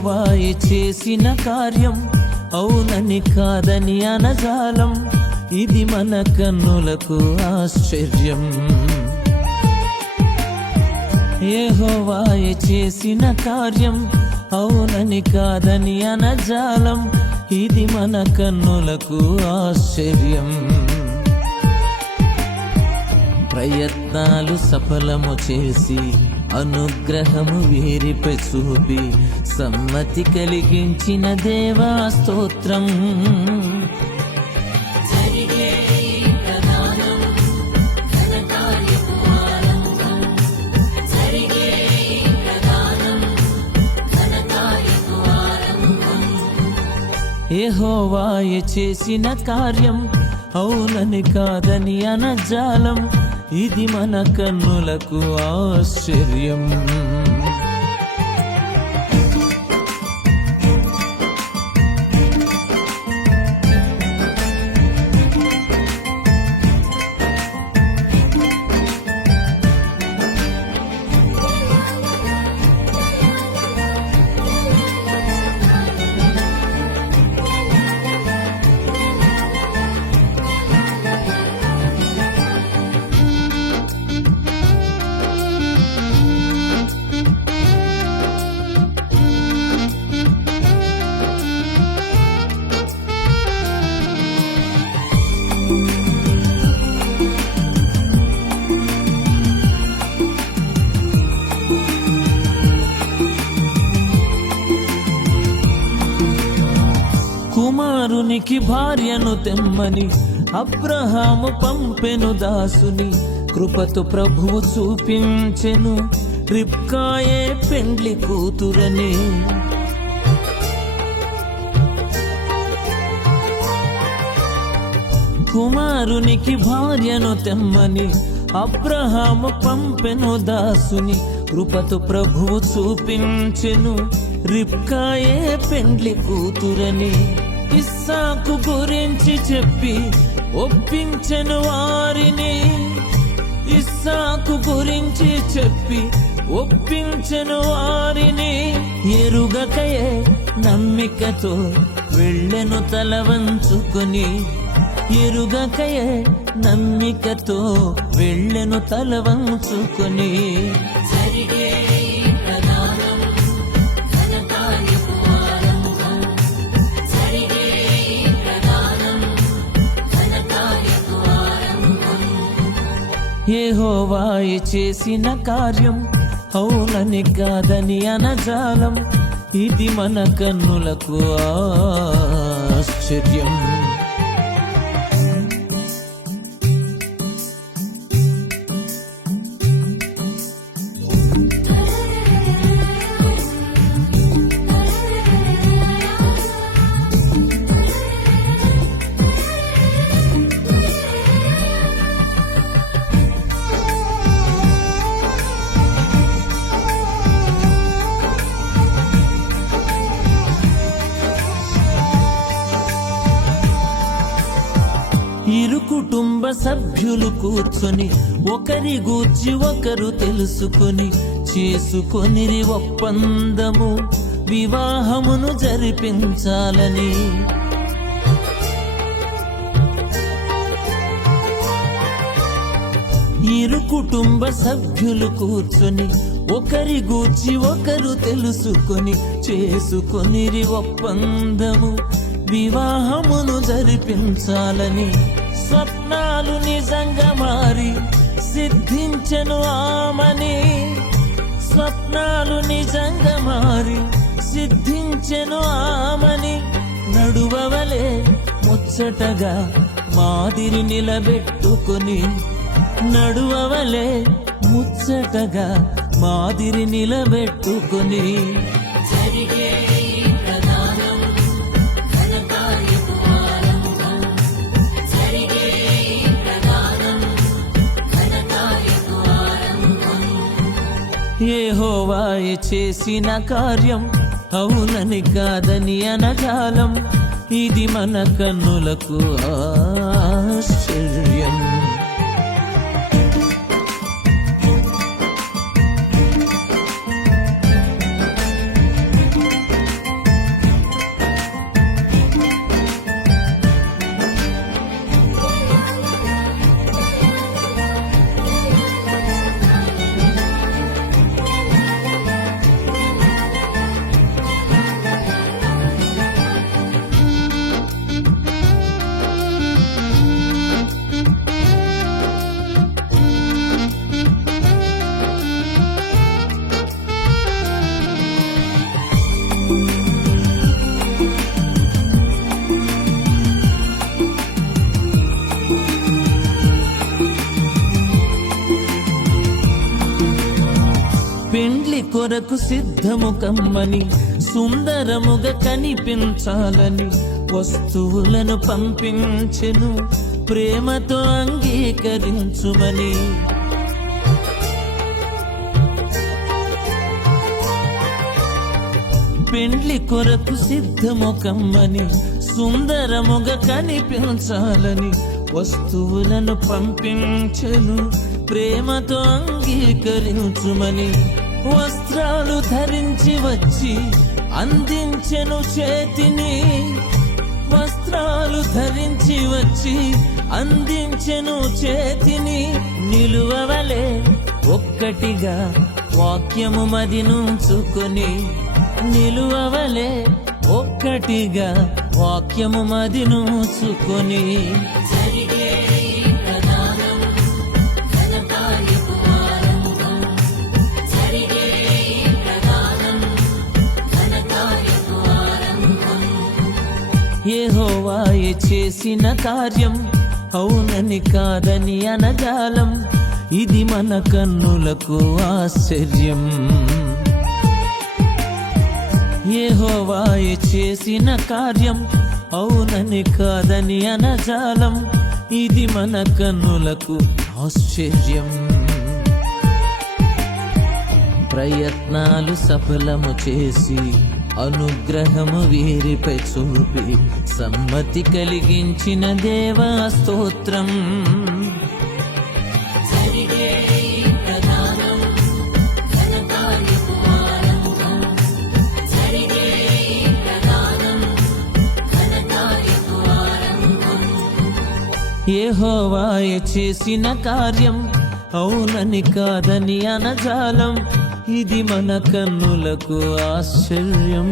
యెహోవాయే చేసిన కార్యం అవునని కాదని అనజాలం. ఇది మన కన్నులకు ఆశ్చర్యం. ఏహోవాయి చేసిన కార్యం అవునని కాదని అనజాలం. ఇది మన కన్నులకు ఆశ్చర్యం. ప్రయత్నాలు సఫలము చేసి అనుగ్రహము వీరిపై చూపి సమ్మతి కలిగించిన దేవా స్తోత్రం. ఏహోవాయ చేసిన కార్యం అవునని కాదని అనజాలం. ఇది మన కన్నులకు ఆశ్చర్యం. కుమారునికి భార్యను తెమ్మని అబ్రహాము పంపెను దాసుని కృపతో ప్రభువు చూపించెను రిప్కాయే పెండ్లి కూతురని. కుమారునికి భార్యను తెమ్మని అబ్రహాము పంపెను దాసుని కృపతు ప్రభువు చూపించెను రిప్కాయే పెండ్లి కూతురని. ఇస్సాకు గురించి చెప్పి ఒప్పించను వారిని. ఇస్సాకు గురించి చెప్పి ఒప్పించను వారిని. ఎరుగకయే నమ్మికతో వెళ్ళెను తల వంచుకొని. ఎరుగకయే నమ్మికతో వెళ్ళెను తల వంచుకొని. ఏహోవాయి చేసిన కార్యం అవునని కాదని అనజాలం. ఇది మన కన్నులకు ఆశ్చర్యం. కుటుంబ సభ్యులు కూర్చొని ఒకరి గూర్చి ఒకరు తెలుసుకొని చేసుకొని ఒప్పందము వివాహమును జరిపించాలని. ఇరు కుటుంబ సభ్యులు కూర్చొని ఒకరి గూర్చి ఒకరు తెలుసుకొని చేసుకొనిరి ఒప్పందము వివాహమును జరిపించాలని. స్వప్నాలు నిజంగా మారి సిద్ధించను ఆమని. స్వప్నాలు నిజంగా మారి సిద్ధించెను ఆమని. నడువవలే ముచ్చటగా మాదిరి నిలబెట్టుకొని. నడువవలే ముచ్చటగా మాదిరి నిలబెట్టుకొని. యెహోవాయే చేసిన కార్యం అవునని కాదని అనగాలం. ఇది మన కన్నులకు ఆశ్చర్యం. కొరకు సిద్ధము కమ్మని సుందరముగా కనిపించాలని వస్తువులను పంపించెను ప్రేమతో అంగీకరించుమని. పెండ్లి కొరకు సిద్ధము కమ్మని సుందరముగా కనిపించాలని వస్తువులను పంపించను ప్రేమతో అంగీకరించుమని. వస్త్రాలు ధరించి వచ్చి అందించెను చేతిని. వస్త్రాలు ధరించి వచ్చి అందించెను చేతిని. నిలువవలే ఒక్కటిగా వాక్యము మదినుంచుకొని నిలువవలే ఒక్కటిగా వాక్యము మదినుంచుకొని జరిగే యెహోవాయే చేసిన కార్యం అవునని కాదని అనజాలం ఇది మన కన్నులకు ఆశ్చర్యం. యెహోవాయే చేసిన కార్యం అవునని కాదని అనజాలం ఇది మన కన్నులకు ఆశ్చర్యం. ప్రయత్నాలు సఫలము చేసి అనుగ్రహము వీరిపై చూపి సమ్మతి కలిగించిన దేవా స్తోత్రం. ఏహోవాయ చేసిన కార్యం అవునని కాదని అనజాలం. ఇది మన కన్నులకు ఆశ్చర్యం.